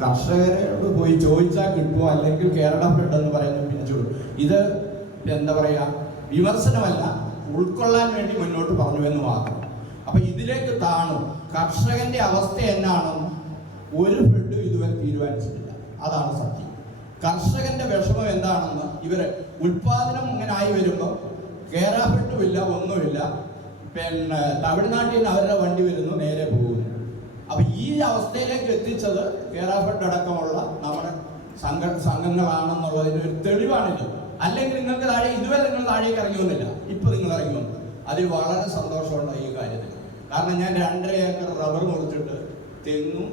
കർഷകരോട് പോയി ചോദിച്ചാൽ കിട്ടുമോ അല്ലെങ്കിൽ കേരള എന്ന് പറയുന്നത് പിരിച്ചു ഇത് എന്താ പറയാ വിമർശനമല്ല ഉൾക്കൊള്ളാൻ വേണ്ടി മുന്നോട്ട് പറഞ്ഞു എന്ന് മാത്രം. അപ്പൊ ഇതിലേക്ക് താണും. കർഷകന്റെ അവസ്ഥ എന്നാണെന്ന് ഒരു ഫെഡും ഇതുവരെ തീരുമാനിച്ചിട്ടില്ല. അതാണ് സത്യം. കർഷകന്റെ വിഷമം എന്താണെന്ന് ഇവർ ഉൽപാദനം ഇങ്ങനെ ആയി വരുമ്പോൾ കേരള ഒന്നുമില്ല. പിന്നെ തമിഴ്നാട്ടിൽ നിന്ന് അവരുടെ വണ്ടി വരുന്നു നേരെ പോകുന്നു. അപ്പൊ ഈ അവസ്ഥയിലേക്ക് എത്തിച്ചത് കേരളഫെഡ് അടക്കമുള്ള നമ്മുടെ സംഘ സംഘങ്ങളാണെന്നുള്ളതിന്റെ ഒരു തെളിവാണിത്. അല്ലെങ്കിൽ നിങ്ങൾക്ക് താഴെ ഇതുവരെ നിങ്ങൾ താഴേക്ക് ഇറങ്ങി ഇപ്പൊ നിങ്ങൾ ഇറങ്ങി വന്നു. അതിൽ വളരെ സന്തോഷമുണ്ട് ഈ കാര്യത്തിൽ. കാരണം ഞാൻ രണ്ടര ഏക്കർ റബ്ബർ മുറിച്ചിട്ട് തെങ്ങും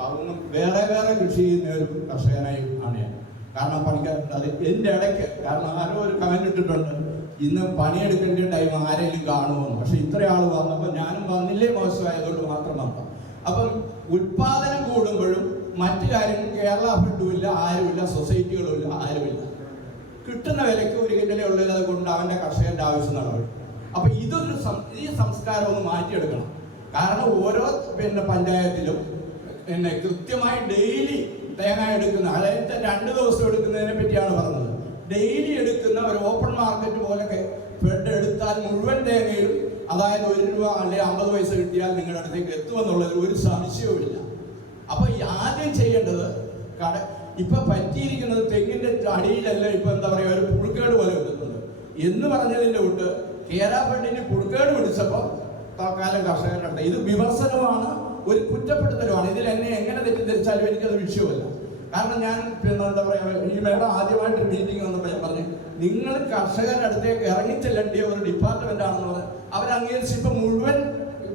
കവുങ്ങും വേറെ വേറെ കൃഷി ചെയ്യുന്ന ഒരു കർഷകനായി ആണ് ഞാൻ. കാരണം പണിക്കാരുണ്ട്. അത് എന്റെ ഇടയ്ക്ക്. കാരണം ആരോ ഒരു കമന്റ് ഇട്ടിട്ടുണ്ട്. ഇന്ന് പണിയെടുക്കേണ്ട ടൈം ആരെങ്കിലും കാണുമെന്ന്. പക്ഷെ ഇത്ര ആൾ വന്നപ്പോൾ ഞാനും വന്നില്ലേ മോശമായതുകൊണ്ട് മാത്രം വന്നു അപ്പം ഉത്പാദനം കൂടുമ്പോഴും മറ്റു കാര്യങ്ങൾ കേരള ഫണ്ടുമില്ല ആരുമില്ല സൊസൈറ്റികളുമില്ല ആരുമില്ല. കിട്ടുന്ന വിലയ്ക്ക് ഒരു കിട്ടലേ ഉള്ളത് കൊണ്ട് അവന്റെ കർഷകന്റെ ആവശ്യം നടക്കും. അപ്പം ഇതൊരു ഈ സംസ്കാരം ഒന്ന് മാറ്റിയെടുക്കണം. കാരണം ഓരോ പിന്നെ പഞ്ചായത്തിലും പിന്നെ കൃത്യമായി ഡെയിലി തേങ്ങ എടുക്കുന്ന അതായത് രണ്ട് ദിവസം എടുക്കുന്നതിനെ പറ്റിയാണ് പറഞ്ഞത്. ഡെയിലി എടുക്കുന്ന ഒരു ഓപ്പൺ മാർക്കറ്റ് പോലൊക്കെ ഫെഡ് എടുത്താൽ മുഴുവൻ തേങ്ങയും അതായത് ഒരു രൂപ അല്ലെങ്കിൽ അമ്പത് പൈസ കിട്ടിയാൽ നിങ്ങളുടെ അടുത്തേക്ക് എത്തുമെന്നുള്ളതിൽ ഒരു സംശയവുമില്ല. അപ്പൊ ആദ്യം ചെയ്യേണ്ടത് കട ഇപ്പൊ പറ്റിയിരിക്കുന്നത് തെങ്ങിന്റെ അടിയിലല്ല ഇപ്പൊ എന്താ പറയാ ഒരു പുഴുക്കേട് പോലെ വെക്കുന്നത് എന്ന് പറഞ്ഞതിന്റെ കൂട്ട് കേരള ഫണ്ടിന് പുഴുക്കേട് പിടിച്ചപ്പോ തൽക്കാലം കർഷകരുടെ ഇത് വിമർശനമാണ്. ഒരു കുറ്റപ്പെടുത്തലുമാണ്. ഇതിൽ എന്നെ എങ്ങനെ തെറ്റിദ്ധരിച്ചാലും എനിക്കത് വിഷയമല്ല. കാരണം ഞാൻ പിന്നെ എന്താ പറയാ ഈ മേഡം ആദ്യമായിട്ട് മീറ്റിംഗ് വന്നപ്പോൾ ഞാൻ പറഞ്ഞു നിങ്ങൾ കർഷകരുടെ അടുത്തേക്ക് ഇറങ്ങിച്ചെല്ലേണ്ടിയ ഒരു ഡിപ്പാർട്ട്മെന്റ് ആണെന്ന് പറഞ്ഞു അവർ അംഗീകരിച്ച് ഇപ്പൊ മുഴുവൻ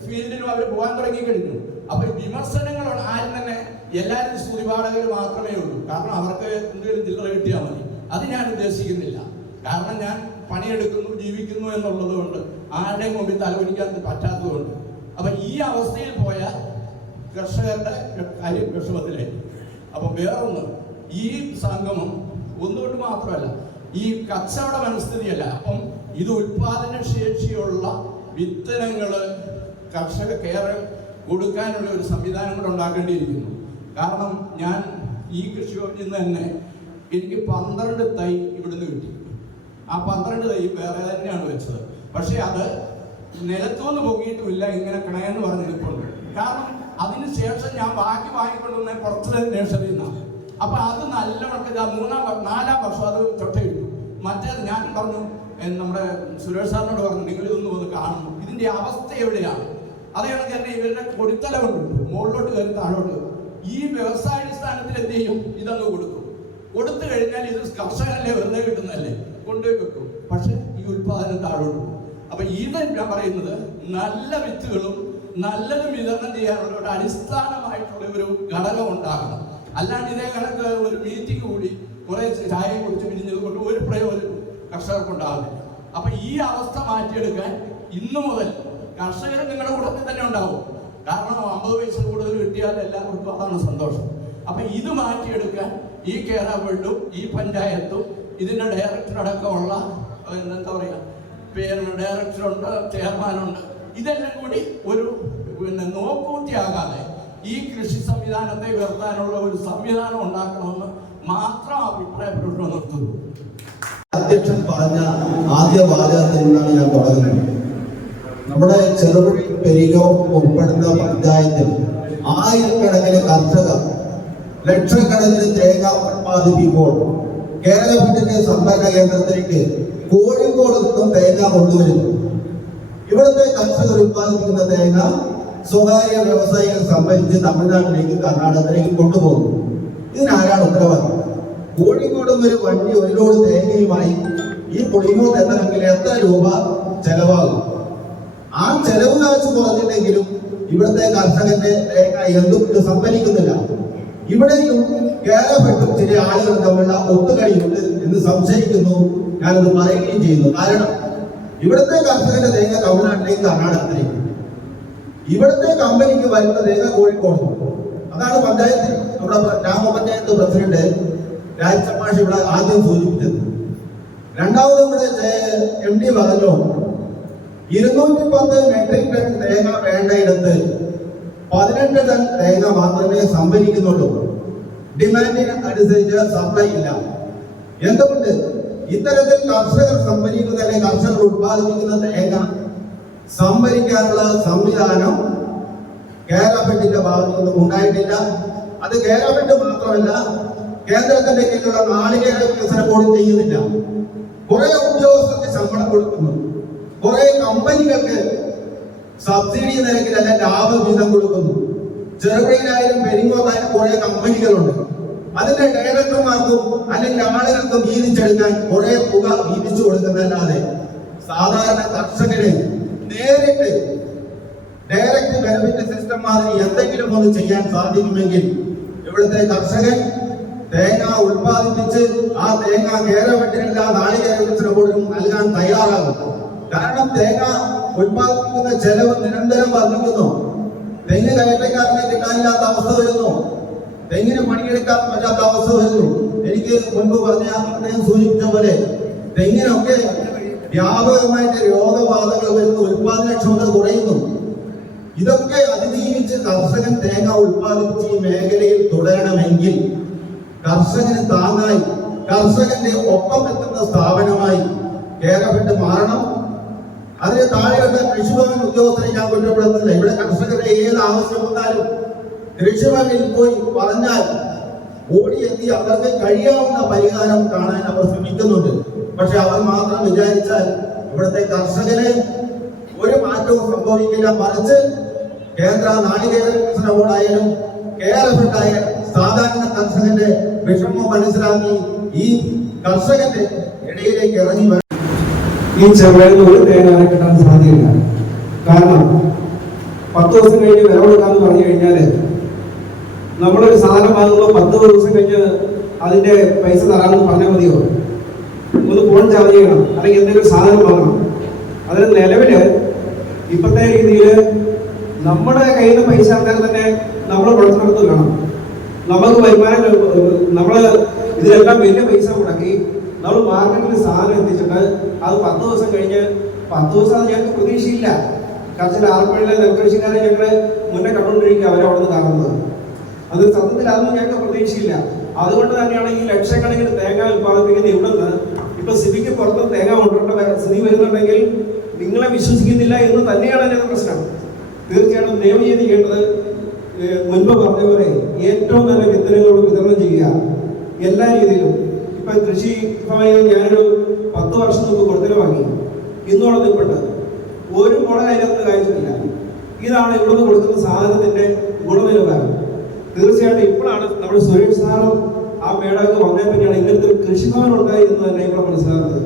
ഫീൽഡിലും അവർ പോകാൻ തുടങ്ങി കഴിഞ്ഞു അപ്പൊ വിമർശനങ്ങളാണ് ആരും തന്നെ എല്ലാവരും സ്തുതിപാഠകർ മാത്രമേ ഉള്ളൂ. കാരണം അവർക്ക് എന്തെങ്കിലും ചില്ലറ കിട്ടിയാൽ മതി. അത് ഞാൻ ഉദ്ദേശിക്കുന്നില്ല. കാരണം ഞാൻ പണിയെടുക്കുന്നു ജീവിക്കുന്നു എന്നുള്ളത് കൊണ്ട് ആരുടെയും മുമ്പിൽ തലവനിക്കാൻ പറ്റാത്തതുകൊണ്ട് അപ്പൊ ഈ അവസ്ഥയിൽ പോയാൽ കർഷകരുടെ കാര്യം വിഷമത്തിലായി. അപ്പൊ വേറൊന്ന് ഈ സംഗമം ഒന്നുകൊണ്ട് മാത്രമല്ല ഈ കച്ചവട മനസ്ഥിതിയല്ല. അപ്പം ഇത് ഉൽപാദനശേഷിയുള്ള വിത്തനങ്ങൾ കർഷക കെയർ കൊടുക്കാനുള്ള ഒരു സംവിധാനം കൂടെ ഉണ്ടാക്കേണ്ടിയിരിക്കുന്നു. കാരണം ഞാൻ ഈ കൃഷി നിന്ന് തന്നെ എനിക്ക് പന്ത്രണ്ട് തൈ ഇവിടുന്ന് കിട്ടി. ആ പന്ത്രണ്ട് തൈ വേറെ തന്നെയാണ് വെച്ചത്. പക്ഷെ അത് നിലത്തുനിന്ന് പൊങ്ങിയിട്ടുമില്ല ഇങ്ങനെ കിണയെന്ന് പറഞ്ഞ് നിൽപ്പുണ്ട്. കാരണം അതിനുശേഷം ഞാൻ ബാക്കി വാങ്ങിക്കൊണ്ടുവന്ന പുറത്ത് നഴ്സറിയിൽ നിന്നാണ് അപ്പൊ അത് നല്ല ഉണക്കിത് മൂന്നാം നാലാം വർഷം അത് ചൊട്ടയിട്ടു മറ്റേത് ഞാൻ പറഞ്ഞു നമ്മുടെ സുരേഷ് സാറിനോട് പറഞ്ഞു നിങ്ങൾ ഇതൊന്നും ഒന്ന് കാണുന്നു ഇതിന്റെ അവസ്ഥ എവിടെയാണ്? അതാണ് തന്നെ ഇവരുടെ കൊടിത്തല കൊണ്ടുണ്ട് മുകളിലോട്ട് കയറി താഴോട്ട്. ഈ വ്യവസായാടിസ്ഥാനത്തിൽ എന്ത് ചെയ്യും? ഇതങ്ങ് കൊടുക്കും. കൊടുത്തു കഴിഞ്ഞാൽ ഇത് കർഷകനല്ലേ വെറുതെ കിട്ടുന്നല്ലേ കൊണ്ടുപോയി വെക്കും. പക്ഷെ ഈ ഉൽപാദനം താഴോട്ട് പോകും. അപ്പൊ ഇത് ഞാൻ പറയുന്നത് നല്ല വിത്തുകളും നല്ലതും വിതരണം ചെയ്യാനുള്ള ഒരു അടിസ്ഥാനമായിട്ടുള്ള ഒരു ഘടകം ഉണ്ടാകണം. അല്ലാണ്ട് ഇതേ കണക്ക് ഒരു മീറ്റിംഗ് കൂടി കുറെ ചായ കുടിച്ച് പിരിഞ്ഞത് കൊണ്ട് ഒരു പ്രയോജനം കർഷകർക്ക് ഉണ്ടാകുന്നില്ല അപ്പൊ ഈ അവസ്ഥ മാറ്റിയെടുക്കാൻ ഇന്നു മുതൽ കർഷകർ നിങ്ങളുടെ കൂട്ടത്തിൽ തന്നെ ഉണ്ടാവും. കാരണം അമ്പത് വയസ്സിൽ കൂടുതൽ കിട്ടിയാൽ എല്ലാവർക്കും അതാണ് സന്തോഷം. അപ്പൊ ഇത് മാറ്റിയെടുക്കാൻ ഈ കേരള ബോർഡും ഈ പഞ്ചായത്തും ഇതിന്റെ ഡയറക്ടർ അടക്കമുള്ള എന്താ പറയാ പിന്നെ ഡയറക്ടറുണ്ട് ചെയർമാനുണ്ട് ഇതെല്ലാം കൂടി ഒരു പിന്നെ നോക്കൂട്ടിയാകാതെ ഈ കൃഷി സംവിധാനത്തെ ഉയർത്താനുള്ള ഒരു സംവിധാനം ഉണ്ടാക്കണമെന്ന് മാത്രം അഭിപ്രായപ്പെട്ടു നിർത്തുന്നു. അധ്യക്ഷൻ പറഞ്ഞ ആദ്യ വാചകത്തിൽ നിന്നാണ് ഞാൻ തുടങ്ങുന്നത്. നമ്മുടെ ചെറുപുഴ പെരികം ഉൾപ്പെടുന്ന പഞ്ചായത്തിൽ ആയിരക്കണക്കിന് കർഷകർ ലക്ഷക്കണക്കിന് തേങ്ങ ഉത്പാദിപ്പിക്കുമ്പോൾ കേരളത്തിന്റെ സംഭരണ കേന്ദ്രത്തിലേക്ക് കോഴിക്കോട് നിന്നും തേങ്ങ കൊണ്ടുവരുന്നു. ഇവിടുത്തെ കർഷകർ ഉത്പാദിപ്പിക്കുന്ന തേങ്ങ സ്വകാര്യ വ്യവസായികൾ സംഭരിച്ച് തമിഴ്നാട്ടിലേക്ക് കർണാടകത്തിലേക്ക് കൊണ്ടുപോകുന്നു. ഇതിനാരാണ് ഉത്തരവാദിത്തം കോഴിക്കോട് ഒരു വണ്ടി ഒരു ലോഡ് തേങ്ങയുമായി ഈ പുളിമോത്ത് എത്തണമെങ്കിൽ എത്ര രൂപ ചെലവാകും? ആ ചെലവ് കാശ് കുറഞ്ഞിട്ടെങ്കിലും ഇവിടുത്തെ കർഷകന്റെ തേങ്ങ എന്തുകൊണ്ട് സംഭരിക്കുന്നില്ല. ഇവിടെയും കേരളപ്പെട്ടും ചില ആളുകൾ തമ്മിലുള്ള ഒത്തുകളിയുണ്ട് എന്ന് സംശയിക്കുന്നു. ഞാനത് പറയുകയും ചെയ്യുന്നു. കാരണം ഇവിടുത്തെ കർഷകന്റെ തേങ്ങ തമിഴ്നാട്ടിലേക്ക് കർണാടകത്തിലേക്ക് ഇവിടുത്തെ കമ്പനിക്ക് വരുന്ന തേങ്ങ കോഴിക്കോട്. അതാണ് പഞ്ചായത്ത്. നമ്മുടെ ഗ്രാമപഞ്ചായത്ത് പ്രസിഡന്റ് രാജമാഷ് ഇവിടെ ആദ്യം സൂചിപ്പിച്ചത്. രണ്ടാമത് ഇവിടെ എം ഡി പറഞ്ഞു ഇരുന്നൂറ്റി പത്ത് മെട്രിക് ടൺ തേങ്ങ വേണ്ടയിടത്ത് പതിനെട്ട് ടൺ തേങ്ങ മാത്രമേ സംഭരിക്കുന്നുള്ളൂ. ഡിമാൻഡിന് അനുസരിച്ച് സപ്ലൈ ഇല്ല. എന്തുകൊണ്ട്? ഇത്തരത്തിൽ കർഷകർ സംഭരിക്കുന്ന അല്ലെങ്കിൽ കർഷകർ ഉത്പാദിപ്പിക്കുന്ന തേങ്ങ സംഭരിക്കാനുള്ള സംവിധാനം കേരളഫെഡിന്റെ ഭാഗത്തു നിന്നും ഉണ്ടായിട്ടില്ല. അത് കേരളഫെഡ് മാത്രമല്ല കേന്ദ്രത്തിന്റെ കീഴിലുള്ള നാളികേര വികസന ബോർഡ് ചെയ്യുന്നില്ല. കുറെ ഉദ്യോഗസ്ഥർക്ക് ശമ്പളം കൊടുക്കുന്നു. കുറെ കമ്പനികൾക്ക് സബ്സിഡി നിരക്കിൽ നിരക്കിലല്ല ലാഭവിഹിതം കൊടുക്കുന്നു. ചെറുപുഴയിലായാലും പെരിങ്ങോത്തായാലും കുറെ കമ്പനികളുണ്ട്. അതിന്റെ ഡയറക്ടർമാർക്കും അല്ലെങ്കിൽ ആളുകൾക്കും വീതിച്ചെടുക്കാൻ കുറെ തുക വീതിച്ചു കൊടുക്കുന്നതല്ലാതെ സാധാരണ കർഷകന് നേരിട്ട് ഡയറക്റ്റ് ബെനിഫിറ്റ് സിസ്റ്റം മാതിരി എന്തെങ്കിലും ഒന്ന് ചെയ്യാൻ സാധിക്കുമെങ്കിൽ ഇവിടുത്തെ കർഷകൻ തേങ്ങ ഉൽപ്പാദിപ്പിച്ച് ആ തേങ്ങ കേരളത്തിനില്ല നാളികേര പോലും നൽകാൻ തയ്യാറാകും. കാരണം തേങ്ങ ഉൽപ്പാദിപ്പിക്കുന്ന ചെലവ് നിരന്തരം വർദ്ധിക്കുന്നു. തെങ്ങ് കയറ്റക്കാരനെ കിട്ടാനില്ലാത്ത അവസ്ഥ വരുന്നു. തെങ്ങിന് പണിയെടുക്കാൻ പറ്റാത്ത അവസ്ഥ വരുന്നു എനിക്ക് മുൻപ് പറഞ്ഞ അദ്ദേഹം സൂചിപ്പിച്ച പോലെ തെങ്ങിനൊക്കെ വ്യാപകമായിട്ട് രോഗബാധകൾ വരുന്നു ഉൽപാദനക്ഷമത കുറയുന്നു. ഇതൊക്കെ അതിജീവിച്ച് കർഷകൻ തേങ്ങ ഉൽപ്പാദിപ്പിച്ച് ഈ മേഖലയിൽ തുടരണമെങ്കിൽ കർഷകന് താങ്ങായി കർഷകന്റെ ഒപ്പം എത്തുന്ന സ്ഥാപനമായി കേരളപ്പെട്ട് മാറണം. അതിന് താഴെയുള്ള കൃഷിഭവൻ ഉദ്യോഗസ്ഥരെ ഞാൻ കുറ്റപ്പെടുന്നില്ല ഇവിടെ കർഷകരുടെ ഏത് ആവശ്യം വന്നാലും കൃഷിഭവനിൽ പോയി പറഞ്ഞാൽ ഓടിയെത്തി അവർക്ക് കഴിയാവുന്ന പരിഹാരം കാണാൻ അവർ ശ്രമിക്കുന്നുണ്ട്. പക്ഷെ അവർ മാത്രം വിചാരിച്ചാൽ ഇവിടുത്തെ കർഷകന് ഒരു മാറ്റവും സംഭവിക്കില്ല. മറിച്ച് കേന്ദ്ര നാളികേര വികസന ബോർഡായാലും കേരളത്തിലായാലും സാധാരണ കർഷകന്റെ വിഷമം മനസ്സിലാക്കി ഈ കർഷകന്റെ ഇടയിലേക്ക് ഇറങ്ങി വരാൻ ഈ ചെറുപയറിന് ഒരു തേങ്ങ കിട്ടാൻ സാധ്യതയില്ല. കാരണം പത്ത് ദിവസം കഴിഞ്ഞ് വില കൊടുക്കാന്ന് പറഞ്ഞു കഴിഞ്ഞാൽ നമ്മളൊരു സാധനം വാങ്ങുമ്പോൾ പത്ത് ദിവസം കഴിഞ്ഞ് അതിന്റെ പൈസ തരാമെന്ന് പറഞ്ഞാൽ മതിയോ? ഒന്ന് ഫോൺ ചാർജ് ചെയ്യണം. അല്ലെങ്കിൽ എന്തെങ്കിലും സാധനം വാങ്ങണം. അതിന് നിലവിൽ ഇപ്പോഴത്തെ രീതിയിൽ നമ്മുടെ കയ്യിൽ നിന്ന് പൈസ അന്നേരം തന്നെ നമ്മൾ പ്രവർത്തനത്ത് വേണം. നമുക്ക് വരുമാനം നമ്മൾ ഇതിലെല്ലാം വലിയ പൈസ മുടക്കി നമ്മൾ മാർക്കറ്റിൽ സാധനം എത്തിച്ചിട്ട് അത് പത്ത് ദിവസം കഴിഞ്ഞ് പത്ത് ദിവസം അത് ഞങ്ങൾക്ക് പ്രതീക്ഷയില്ല. കച്ചിൽ ആലപ്പുഴയിലെ നെൽകൃഷിക്കാരെ ഞങ്ങൾ മുന്നേ കണ്ടുകൊണ്ടിരിക്കുക അവരവിടെ നിന്ന് കാണുന്നത്. അത് സത്യത്തിൽ അതൊന്നും ഞങ്ങൾക്ക് പ്രതീക്ഷയില്ല. അതുകൊണ്ട് തന്നെയാണ് ഈ ലക്ഷക്കണക്കിന് തേങ്ങ ഉത്പാദിപ്പിക്കുന്ന ഇവിടുന്ന് ഇപ്പൊ സിബിക്ക് പുറത്ത് തേങ്ങ കൊണ്ടുവരേണ്ട സ്ഥിതി വരുന്നുണ്ടെങ്കിൽ നിങ്ങളെ വിശ്വസിക്കുന്നില്ല എന്ന് തന്നെയാണ് അതിന്റെ പ്രശ്നം. തീർച്ചയായിട്ടും ദയവ് ചെയ്ത് മുൻപ് പറഞ്ഞ പോലെ ഏറ്റവും നല്ല വിത്തനങ്ങളോട് വിതരണം ചെയ്യുക. എല്ലാ രീതിയിലും. ഇപ്പൊ കൃഷി ഭവനിൽ ഞാനൊരു പത്ത് വർഷം മുമ്പ് കൊടുത്തല വാങ്ങി. ഇന്നോളം നിൽപ്പുണ്ട് ഒരു മുളക് അതിനകത്ത് കായ്ച്ചിട്ടില്ല. ഇതാണ് ഇവിടുന്ന് കൊടുക്കുന്ന സാധനത്തിന്റെ ഗുണനിലവാരം. തീർച്ചയായിട്ടും ഇപ്പോഴാണ് നമ്മുടെ സുരേഷ് സാറും ആ മേടകത്ത് വന്നേപ്പറ്റിയാണ് ഇങ്ങനത്തെ ഒരു കൃഷിഭവൻ ഉണ്ടായി എന്ന് തന്നെ ഇവിടെ മനസ്സിലാക്കുന്നത്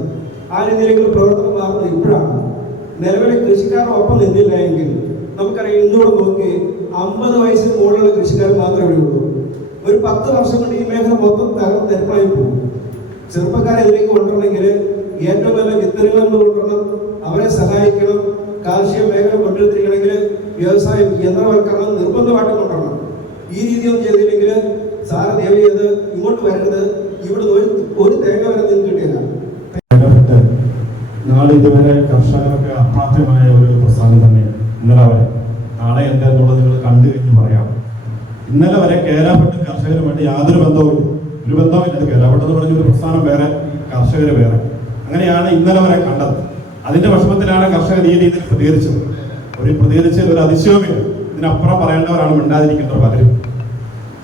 ആ രീതിയിലേക്ക് പ്രവർത്തനം മാറുന്നത് ഇപ്പോഴാണ്. നിലവിലെ കൃഷിക്കാരുടെ ഒപ്പം നിന്നില്ല എങ്കിൽ നമുക്കറിയാം ഇന്നോട് നോക്കി അമ്പത് വയസ്സിന് മുകളിലുള്ള കൃഷിക്കാർ മാത്രമേ ഉള്ളൂ. ഒരു പത്ത് വർഷം കൊണ്ട് ഈ മേഖല മൊത്തം തകർന്ന് തെരപ്പായി പോകും. ചെറുപ്പക്കാരെ ഇതിലേക്ക് കൊണ്ടുവരണമെങ്കിൽ ഏറ്റവും നല്ല വിത്തനങ്ങൾ കൊണ്ടുവരണം. അവരെ സഹായിക്കണം. കാർഷിക മേഖല കൊണ്ടുവരുത്തിരിക്കണമെങ്കിൽ വ്യവസായം യന്ത്രവൽക്കരണം നിർബന്ധമായിട്ട് കൊണ്ടുവരണം. ഈ രീതിയൊന്നും ചെയ്തില്ലെങ്കിൽ സാറ് ദയവ് ചെയ്ത് ഇങ്ങോട്ട് വരരുത്. ഇവിടെ ഒരു ഒരു തേങ്ങ വരെ നിന്ന് കിട്ടിയില്ല. നാളെ ഇതുവരെ കർഷകർക്ക് അപ്രാപ്യമായ ഒരു പ്രസ്ഥാനം തന്നെയാണ് ഇന്നലെ വരെ. നാളെ എന്താന്നുള്ളത് നിങ്ങൾ കണ്ടു കഴിഞ്ഞ് പറയാം. ഇന്നലെ വരെ കേരളപ്പെട്ട് കർഷകരുമായിട്ട് യാതൊരു ബന്ധവും ഒരു ബന്ധവുമില്ല കേരളപ്പെട്ടെന്ന് പറഞ്ഞ ഒരു പ്രസ്ഥാനം വേറെ കർഷകർ വേറെ. അങ്ങനെയാണ് ഇന്നലെ വരെ കണ്ടത്. അതിന്റെ വിഷമത്തിലാണ് കർഷകർ ഈ രീതിയിൽ പ്രതികരിച്ചത്. ഒരു പ്രതികരിച്ചതിൽ ഒരു അതിശയവുമില്ല. ഇതിനപ്പുറം പറയേണ്ടവരാണ് മിണ്ടാതിരിക്കേണ്ടവർ പലരും.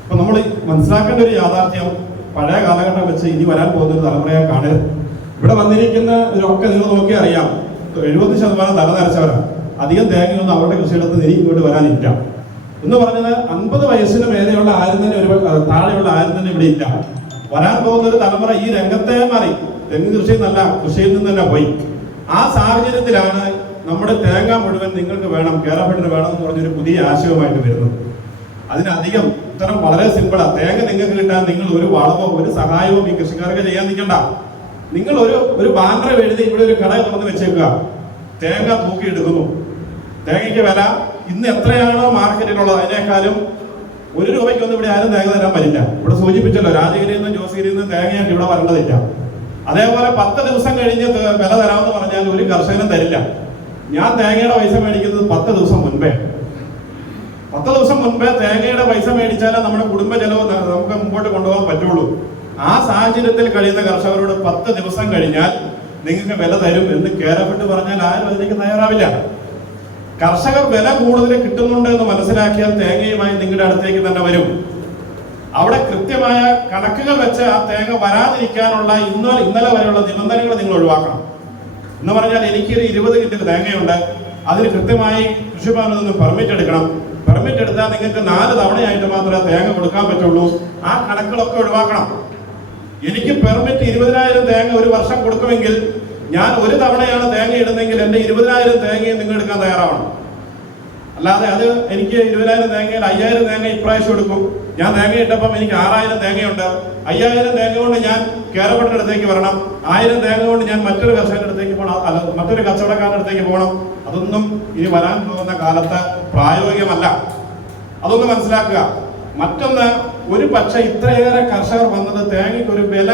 അപ്പൊ നമ്മൾ മനസ്സിലാക്കേണ്ട ഒരു യാഥാർത്ഥ്യം പഴയ കാലഘട്ടം വെച്ച് ഇനി വരാൻ പോകുന്ന ഒരു തലമുറയെ കാണരുത് ഇവിടെ വന്നിരിക്കുന്ന ഇവരൊക്കെ നിങ്ങൾ നോക്കി അറിയാം. എഴുപത് ശതമാനം തല നരച്ചവരാണ് അധികം തേങ്ങയൊന്നും അവരുടെ കൃഷിയിടത്ത് നിന്ന് ഇങ്ങോട്ട് വരാനില്ല. എന്ന് പറഞ്ഞത് അൻപത് വയസ്സിന് മേലെയുള്ള ആരും തന്നെ ഒരു താഴെയുള്ള ആരും തന്നെ ഇവിടെ ഇല്ല. വരാൻ പോകുന്ന ഒരു തലമുറ ഈ രംഗത്തെ മാറി. തെങ്ങ് കൃഷിയിൽ നിന്നല്ല കൃഷിയിൽ നിന്ന് തന്നെ പോയി. ആ സാഹചര്യത്തിലാണ് നമ്മുടെ തേങ്ങ മുഴുവൻ നിങ്ങൾക്ക് വേണം കേരളത്തിന് വേണം എന്ന് പറഞ്ഞൊരു പുതിയ ആശയവുമായിട്ട് വരുന്നത്. അതിനധികം ഉത്തരം വളരെ സിമ്പിളാ തേങ്ങ നിങ്ങൾക്ക് കിട്ടാൻ നിങ്ങൾ ഒരു വളവോ ഒരു സഹായവും ഈ കൃഷിക്കാർക്ക് ചെയ്യാൻ നിൽക്കണ്ട. നിങ്ങൾ ഒരു ഒരു ബാനർ എഴുതി ഇവിടെ ഒരു കട തുറന്ന് വെച്ചേക്കുക. തേങ്ങ തൂക്കി എടുക്കുന്നു. തേങ്ങയ്ക്ക് വില ഇന്ന് എത്രയാണോ മാർക്കറ്റിലുള്ളത് അതിനേക്കാളും ഒരു രൂപയ്ക്കൊന്നും ഇവിടെ ആരും തേങ്ങ തരാൻ പറ്റില്ല ഇവിടെ സൂചിപ്പിച്ചല്ലോ രാജഗിരിയിൽ നിന്നും ജോസിഗിരിയിൽ നിന്നും തേങ്ങയാണ് ഇവിടെ വരേണ്ടതില്ല. അതേപോലെ പത്ത് ദിവസം കഴിഞ്ഞ് വില തരാമെന്ന് പറഞ്ഞാൽ ഒരു കർഷകനും തരില്ല. ഞാൻ തേങ്ങയുടെ പൈസ മേടിക്കുന്നത് പത്ത് ദിവസം മുൻപേ. പത്ത് ദിവസം മുൻപേ തേങ്ങയുടെ പൈസ മേടിച്ചാലേ നമ്മുടെ കുടുംബ ചെലവ് നമുക്ക് മുമ്പോട്ട് കൊണ്ടുപോകാൻ പറ്റുള്ളൂ. ആ സാഹചര്യത്തിൽ കഴിയുന്ന കർഷകരോട് പത്ത് ദിവസം കഴിഞ്ഞാൽ നിങ്ങൾക്ക് വില തരും എന്ന് കേരപ്പെട്ട് പറഞ്ഞാൽ ആരും അതിലേക്ക് തയ്യാറാവില്ല. കർഷകർ വില കൂടുതൽ കിട്ടുന്നുണ്ട് എന്ന് മനസ്സിലാക്കിയാൽ തേങ്ങയുമായി നിങ്ങളുടെ അടുത്തേക്ക് തന്നെ വരും. അവിടെ കൃത്യമായ കണക്കുകൾ വെച്ച് ആ തേങ്ങ വരാതിരിക്കാനുള്ള ഇന്ന് ഇന്നലെ വരെയുള്ള നിബന്ധനകൾ നിങ്ങൾ ഒഴിവാക്കണം. എന്ന് പറഞ്ഞാൽ എനിക്കൊരു ഇരുപത് കിറ്റിൽ തേങ്ങയുണ്ട്. അതിന് കൃത്യമായി കൃഷിഭവനിൽ നിന്ന് പെർമിറ്റ് എടുക്കണം. പെർമിറ്റ് എടുത്താൽ നിങ്ങൾക്ക് നാല് തവണയായിട്ട് മാത്രമേ തേങ്ങ കൊടുക്കാൻ പറ്റുള്ളൂ. ആ കണക്കുകളൊക്കെ ഒഴിവാക്കണം. എനിക്ക് പെർമിറ്റ് ഇരുപതിനായിരം തേങ്ങ ഒരു വർഷം കൊടുക്കുമെങ്കിൽ ഞാൻ ഒരു തവണയാണ് തേങ്ങ ഇടുന്നെങ്കിൽ എന്റെ ഇരുപതിനായിരം തേങ്ങയും നിങ്ങൾ എടുക്കാൻ തയ്യാറാവണം. അല്ലാതെ അത് എനിക്ക് ഇരുപതിനായിരം തേങ്ങയിൽ അയ്യായിരം തേങ്ങ ഇപ്രാവശ്യം എടുക്കും. ഞാൻ തേങ്ങ ഇട്ടപ്പം എനിക്ക് ആറായിരം തേങ്ങയുണ്ട്. അയ്യായിരം തേങ്ങ കൊണ്ട് ഞാൻ കേരളത്തിന്റെ അടുത്തേക്ക് വരണം. ആയിരം തേങ്ങ കൊണ്ട് ഞാൻ മറ്റൊരു കർഷകന്റെ അടുത്തേക്ക് പോകണം അല്ല മറ്റൊരു കച്ചവടക്കാരുടെ അടുത്തേക്ക് പോകണം. അതൊന്നും ഇനി വരാൻ പോകുന്ന കാലത്ത് പ്രായോഗികമല്ല. അതൊന്ന് മനസ്സിലാക്കുക. മറ്റൊന്ന് ഒരു പക്ഷെ ഇത്രയേറെ കർഷകർ വന്നത് തേങ്ങയ്ക്ക് ഒരു വില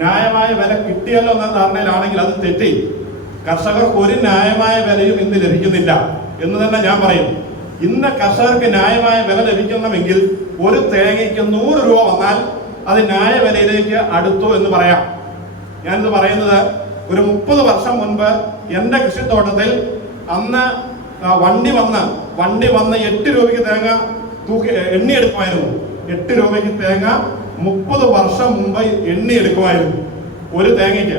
ന്യായമായ വില കിട്ടിയല്ലോ എന്ന ധാരണയിലാണെങ്കിൽ അത് തെറ്റി. കർഷകർക്ക് ഒരു ന്യായമായ വിലയും ഇന്ന് ലഭിക്കുന്നില്ല എന്ന് തന്നെ ഞാൻ പറയും. ഇന്ന് കർഷകർക്ക് ന്യായമായ വില ലഭിക്കണമെങ്കിൽ ഒരു തേങ്ങയ്ക്ക് നൂറ് രൂപ വന്നാൽ അത് ന്യായ വിലയിലേക്ക് അടുത്തു എന്ന് പറയാം. ഞാനിത് പറയുന്നത് ഒരു മുപ്പത് വർഷം മുൻപ് എന്റെ കൃഷിത്തോട്ടത്തിൽ അന്ന് വണ്ടി വന്ന് വണ്ടി വന്ന് എട്ട് രൂപയ്ക്ക് തേങ്ങ തൂക്കി എണ്ണിയെടുക്കുമായിരുന്നു. എട്ട് രൂപയ്ക്ക് തേങ്ങ മുപ്പത് വർഷം മുമ്പ് എണ്ണിയെടുക്കുമായിരുന്നു ഒരു തേങ്ങയ്ക്ക്.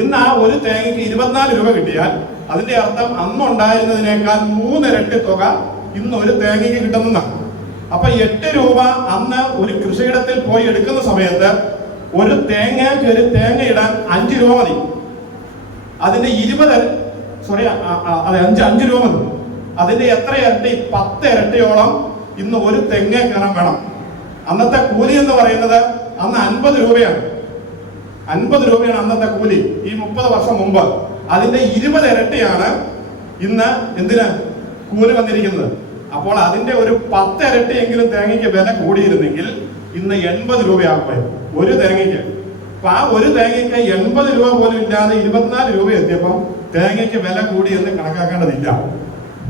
ഇന്ന് ആ ഒരു തേങ്ങയ്ക്ക് ഇരുപത്തിനാല് രൂപ കിട്ടിയാൽ അതിന്റെ അർത്ഥം അന്നുണ്ടായിരുന്നതിനേക്കാൾ മൂന്നിരട്ടി തുക ഇന്ന് ഒരു തേങ്ങയ്ക്ക് കിട്ടുന്നതാണ് അപ്പൊ എട്ട് രൂപ അന്ന് ഒരു കൃഷിയിടത്തിൽ പോയി എടുക്കുന്ന സമയത്ത് ഒരു തേങ്ങയ്ക്ക് ഒരു തേങ്ങ ഇടാൻ അഞ്ച് രൂപ മതി. അതിന്റെ ഇരുപത് സോറി അതെ അഞ്ച് അഞ്ച് രൂപ മതി. അതിന്റെ എത്ര ഇരട്ടി? പത്ത് ഇരട്ടിയോളം ഇന്ന് ഒരു തെങ്ങ കയറാൻ വേണം. അന്നത്തെ കൂലി എന്ന് പറയുന്നത് അന്ന് അൻപത് രൂപയാണ്. അൻപത് രൂപയാണ് അന്നത്തെ കൂലി ഈ മുപ്പത് വർഷം മുമ്പ്. അതിന്റെ ഇരുപത് ഇരട്ടിയാണ് ഇന്ന് എന്തിന് കൂലി വന്നിരിക്കുന്നത്. അപ്പോൾ അതിന്റെ ഒരു പത്ത് ഇരട്ടിയെങ്കിലും തേങ്ങയ്ക്ക് വില കൂടിയിരുന്നെങ്കിൽ ഇന്ന് എൺപത് രൂപയാകും ഒരു തേങ്ങയ്ക്ക്. അപ്പൊ ആ ഒരു തേങ്ങയ്ക്ക് എൺപത് രൂപ പോലും ഇല്ലാതെ ഇരുപത്തിനാല് രൂപ എത്തിയപ്പം തേങ്ങയ്ക്ക് വില കൂടി എന്ന് കണക്കാക്കേണ്ടതില്ല.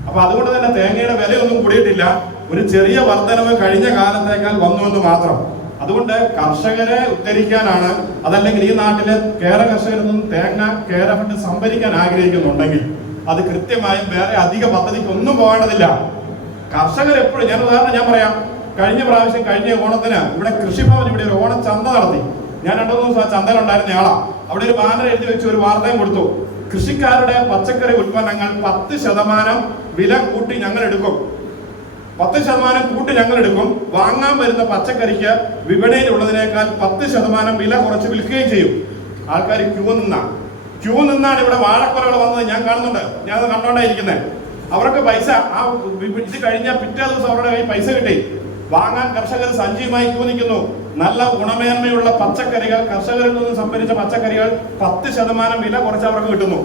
അപ്പൊ അതുകൊണ്ട് തന്നെ തേങ്ങയുടെ വിലയൊന്നും കൂടിയിട്ടില്ല. ഒരു ചെറിയ വർധനവ് കഴിഞ്ഞ കാലത്തേക്കാൾ വന്നു എന്ന് മാത്രം. അതുകൊണ്ട് കർഷകരെ ഉദ്ധരിക്കാനാണ് അതല്ലെങ്കിൽ ഈ നാട്ടിലെ കേര കർഷകരിൽ നിന്നും തേങ്ങ കേര ഫണ്ട് സംഭരിക്കാൻ ആഗ്രഹിക്കുന്നുണ്ടെങ്കിൽ അത് കൃത്യമായും വേറെ അധിക പദ്ധതിക്ക് ഒന്നും പോകേണ്ടതില്ല. കർഷകർ എപ്പോഴും ഞാൻ ഉദാഹരണം ഞാൻ പറയാം. കഴിഞ്ഞ പ്രാവശ്യം കഴിഞ്ഞ ഓണത്തിന് ഇവിടെ കൃഷിഭവൻ ഇവിടെ ഒരു ഓണ ചന്ത നടത്തി. ഞാൻ രണ്ടു മൂന്ന് ദിവസം ആ ചന്തയിലുണ്ടായിരുന്ന ആളാ. അവിടെ ഒരു ബാനർ എഴുതി വെച്ച് ഒരു വാർത്തയും കൊടുത്തു. കൃഷിക്കാരുടെ പച്ചക്കറി ഉൽപ്പന്നങ്ങൾ പത്ത് ശതമാനം വില കൂട്ടി ഞങ്ങൾ എടുക്കും. പത്ത് ശതമാനം കൂട്ടി ഞങ്ങൾ എടുക്കും. വാങ്ങാൻ വരുന്ന പച്ചക്കറിക്ക് വിപണിയിൽ ഉള്ളതിനേക്കാൾ പത്ത് ശതമാനം വില കുറച്ച് വിൽക്കുകയും ചെയ്യും. ആൾക്കാർ ക്യൂ നിന്നാ. ക്യൂ നിന്നാണ് ഇവിടെ വാഴക്കുലകൾ വന്നത് ഞാൻ കാണുന്നുണ്ട്. ഞാൻ കണ്ടോണ്ടായിരിക്കുന്നത് അവർക്ക് പൈസ ആ ഇത് കഴിഞ്ഞ പിറ്റേ ദിവസം അവരുടെ കയ്യിൽ പൈസ കിട്ടി. വാങ്ങാൻ കർഷകർ സജീവമായി ചോദിക്കുന്നു. നല്ല ഗുണമേന്മയുള്ള പച്ചക്കറികൾ കർഷകരിൽ നിന്നും സംഭരിച്ച പച്ചക്കറികൾ പത്ത് ശതമാനം വില കുറച്ച് അവർക്ക് കിട്ടുന്നു.